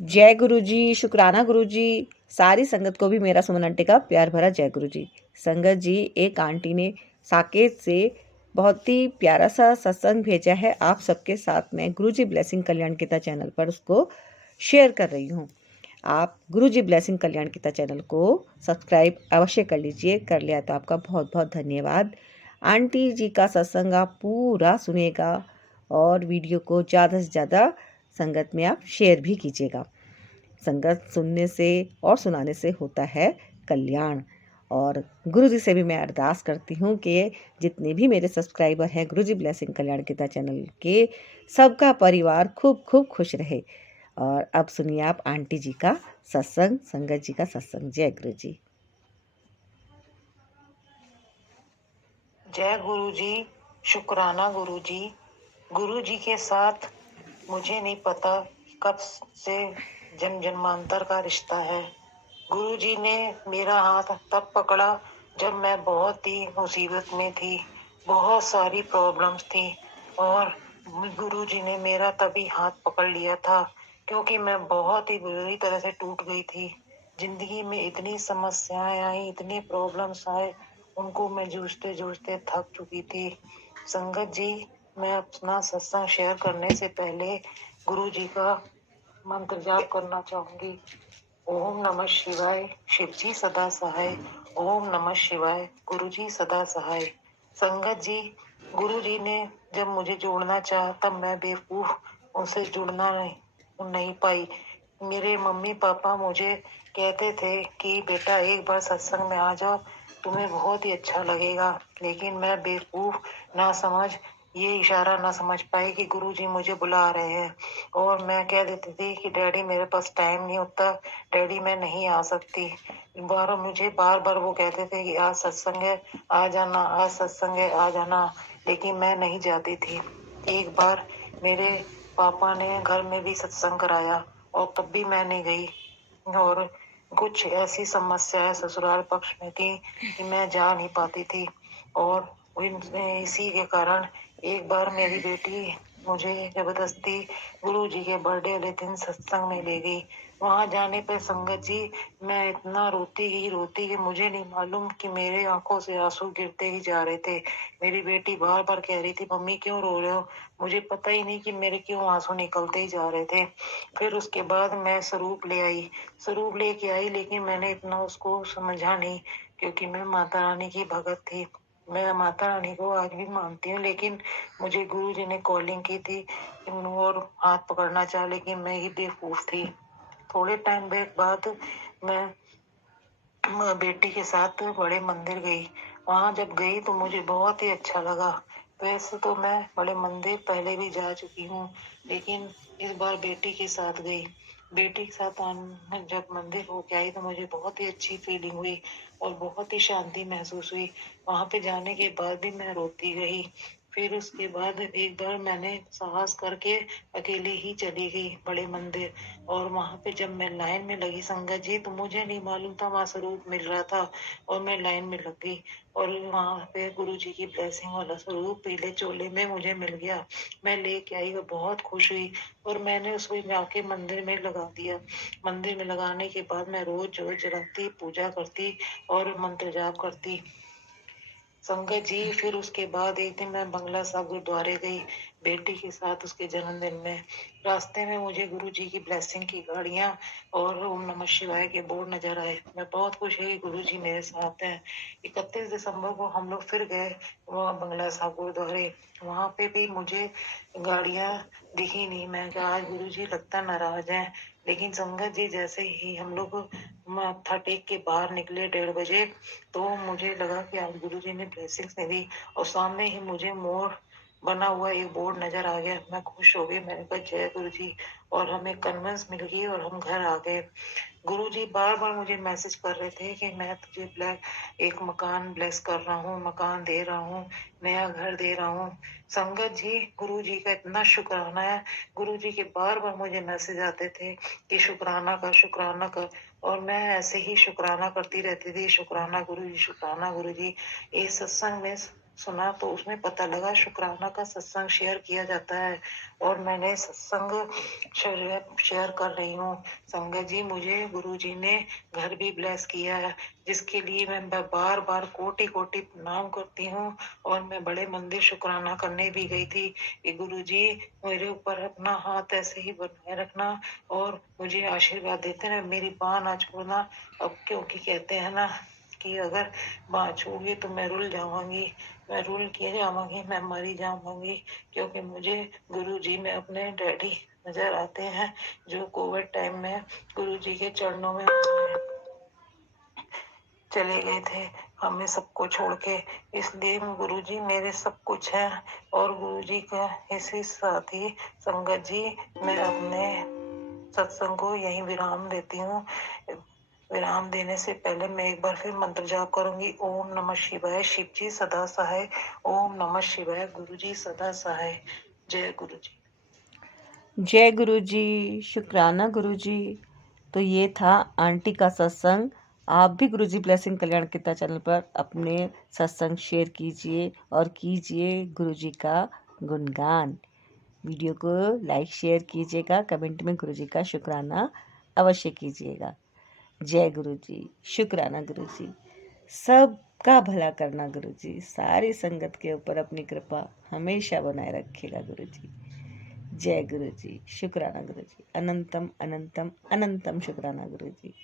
जय गुरु जी, शुक्राना गुरु जी। सारी संगत को भी मेरा सुमन आंटी का प्यार भरा जय गुरु जी। संगत जी, एक आंटी ने साकेत से बहुत ही प्यारा सा सत्संग भेजा है आप सबके साथ में। गुरु जी ब्लेसिंग कल्याण गीता चैनल पर उसको शेयर कर रही हूँ। आप गुरु जी ब्लेसिंग कल्याण गीता चैनल को सब्सक्राइब अवश्य कर लीजिए। कर लिया तो आपका बहुत बहुत धन्यवाद। आंटी जी का सत्संग आप पूरा सुनिएगा और वीडियो को ज़्यादा से ज़्यादा संगत में आप शेयर भी कीजिएगा। संगत सुनने से और सुनाने से होता है कल्याण। और गुरु जी से भी मैं अरदास करती हूँ कि जितने भी मेरे सब्सक्राइबर हैं गुरु जी ब्लेसिंग कल्याण गीता चैनल के, सबका परिवार खूब खूब खुश रहे। और अब सुनिए आप आंटी जी का सत्संग, संगत जी का सत्संग। जय गुरु जी। जय गुरु जी, शुक्राना गुरु जी। गुरु जी के साथ मुझे नहीं पता कब से जन्म जन्मांतर का रिश्ता है। गुरु जी ने मेरा हाथ तब पकड़ा जब मैं बहुत ही मुसीबत में थी, बहुत सारी प्रॉब्लम्स थी और गुरु जी ने मेरा तभी हाथ पकड़ लिया था, क्योंकि मैं बहुत ही बुरी तरह से टूट गई थी। जिंदगी में इतनी समस्याएं आई, इतनी प्रॉब्लम्स आए, उनको मैं जूझते जूझते थक चुकी थी। संगत जी, मैं अपना सत्संग शेयर करने से पहले गुरु जी का मंत्र जाप करना चाहूंगी। ओम नमः शिवाय, शिव जी सदा सहाय। ओम नमः शिवाय, गुरु जी सदा सहाय। संगत जी, गुरु जी ने जब मुझे जोड़ना चाहा तब मैं बेवकूफ उनसे जुड़ना नहीं पाई। मेरे मम्मी पापा मुझे कहते थे कि बेटा एक बार सत्संग में आ जाओ, तुम्हें बहुत ही अच्छा लगेगा। लेकिन मैं बेवकूफ ना समझ ये इशारा ना समझ पाई कि गुरुजी मुझे बुला रहे हैं। और मैं कह देती थी कि डैडी मेरे पास टाइम नहीं होता, डैडी मैं नहीं आ सकती। बार बार वो कहते थे कि आज सत्संग है, आ जाना, आज सत्संग है, आ जाना। लेकिन मैं नहीं जाती थी। एक बार मेरे पापा ने घर में भी सत्संग कराया और तब भी मैं नहीं गई। और कुछ ऐसी समस्याएं ससुराल पक्ष में थी कि मैं जा नहीं पाती थी। और इसी के कारण एक बार मेरी बेटी मुझे जबरदस्ती गुरु जी के बर्थडे वाले दिन सत्संग में ले गई। वहां जाने पर संगत जी, मैं इतना रोती कि मुझे नहीं मालूम कि मेरे आंखों से आंसू गिरते ही जा रहे थे। मेरी बेटी बार बार कह रही थी, मम्मी क्यों रो रहे हो? मुझे पता ही नहीं कि मेरे क्यों आंसू निकलते ही जा रहे थे। फिर उसके बाद मैं स्वरूप लेके आई, लेकिन मैंने इतना उसको समझा नहीं, क्योंकि मैं माता रानी की भगत थी। मैं माता रानी को आज भी मानती हूँ, लेकिन मुझे गुरु जी ने कॉलिंग की थी और हाथ पकड़ना चाहा, लेकिन मैं ही बेवकूफ थी। थोड़े टाइम बाद मैं बेटी के साथ बड़े मंदिर गई। वहां जब गई तो मुझे बहुत ही अच्छा लगा। वैसे तो मैं बड़े मंदिर पहले भी जा चुकी हूँ, लेकिन इस बार बेटी के साथ गई। बेटी के साथ जब मंदिर होके आई तो मुझे बहुत ही अच्छी फीलिंग हुई और बहुत ही शांति महसूस हुई। वहां पे जाने के बाद भी मैं रोती गई। फिर उसके बाद एक बार मैंने साहस करके अकेले ही चली गई बड़े मंदिर। और वहां पे जब मैं लाइन में लगी संगत जी, तो मुझे नहीं मालूम था वहां स्वरूप मिल रहा था। और मैं लाइन में लग गई और वहां पे गुरु जी की ब्लेसिंग वाला स्वरूप पीले चोले में मुझे मिल गया। मैं लेके आई और बहुत खुश हुई और मैंने उसको जाके मंदिर में लगा दिया। मंदिर में लगाने के बाद मैं रोज जोत जलाती, पूजा करती और मंत्र जाप करती। संगत जी, फिर उसके बाद एक दिन मैं बंगला साहब गुरुद्वारे गई बेटी के साथ उसके जन्मदिन में। रास्ते में मुझे गुरु जी की ब्लेसिंग की गाड़ियां और ओम नमः शिवाय के बोर्ड नजर आए। मैं बहुत खुश हुई, गुरु जी मेरे साथ हैं। 31 दिसंबर को हम लोग फिर गए वहाँ बंगला साहब गुरुद्वारे। वहां पे भी मुझे गाड़ियां दिखी नहीं। मैं कहा आज गुरु जी लगता नाराज है। लेकिन संगत जी, जैसे ही हम लोग माथा टेक के बाहर निकले 1:30 बजे, तो मुझे लगा कि आज गुरु जी ने ब्लेसिंग्स दे दी और सामने ही मुझे मोर बना हुआ एक बोर्ड नजर आ गया। मैं खुश हो गई, मैंने कहा जय गुरु जी। और हमें कन्वेंस मिल गई और हम घर आ गए। गुरुजी बार बार मुझे मैसेज कर रहे थे कि मैं तुझे एक मकान ब्लेस कर रहा हूँ, मकान दे रहा हूँ, नया घर दे रहा हूँ। संगत जी, गुरुजी का इतना शुक्राना है। गुरुजी के बार बार मुझे मैसेज आते थे कि शुक्राना कर, शुक्राना कर। और मैं ऐसे ही शुक्राना करती रहती थी, शुक्राना गुरु जी, शुक्राना गुरु जी। इस सत्संग में सुना तो उसमें पता लगा शुक्राना का सत्संग शेयर किया जाता है और मैंने सत्संग शेयर कर रही हूँ। संगत जी, मुझे गुरुजी ने घर भी ब्लेस किया है, जिसके लिए मैं बार बार कोटि कोटि प्रणाम करती हूँ। और मैं बड़े मंदिर शुक्राना करने भी गई थी कि गुरुजी मेरे ऊपर अपना हाथ ऐसे ही बनाए रखना और मुझे आशीर्वाद देते ना, मेरी बाँह ना छोड़ना। अब क्योंकि कहते हैं ना कि अगर बाँह छूओगी तो मैं रुल जाऊंगी, मैं रुल के जाऊंगी, मैं मरी जाऊंगी। क्योंकि मुझे गुरुजी में अपने डैडी नजर आते हैं, जो कोविड टाइम में गुरुजी के चरणों में चले गए थे, हमें सबको छोड़ के। इसलिए गुरुजी मेरे सब कुछ है और गुरुजी का इसी साथ ही संगत जी, मैं अपने सत्संग को यहीं विराम देती हूँ। विराम देने से पहले मैं एक बार फिर मंत्र जाप करूंगी। ओम नमः शिवाय। शिव जी सदा सहाय। ओम नमः शिवाय। गुरु जी सदा सहाय। जय गुरु जी। जय गुरु जी। शुक्राना गुरु जी। तो ये था आंटी का सत्संग। आप भी गुरुजी ब्लेसिंग कल्याण कीर्तन चैनल पर अपने सत्संग शेयर कीजिए और कीजिए गुरुजी का गुणगान। वीडियो को लाइक शेयर कीजिएगा, कमेंट में गुरुजी का शुक्राना अवश्य कीजिएगा। जय गुरुजी। शुक्राना गुरुजी। सबका भला करना गुरुजी, सारी संगत के ऊपर अपनी कृपा हमेशा बनाए रखेगा गुरुजी। जय गुरुजी। शुक्राना गुरुजी। अनंतम अनंतम अनंतम शुक्राना गुरुजी।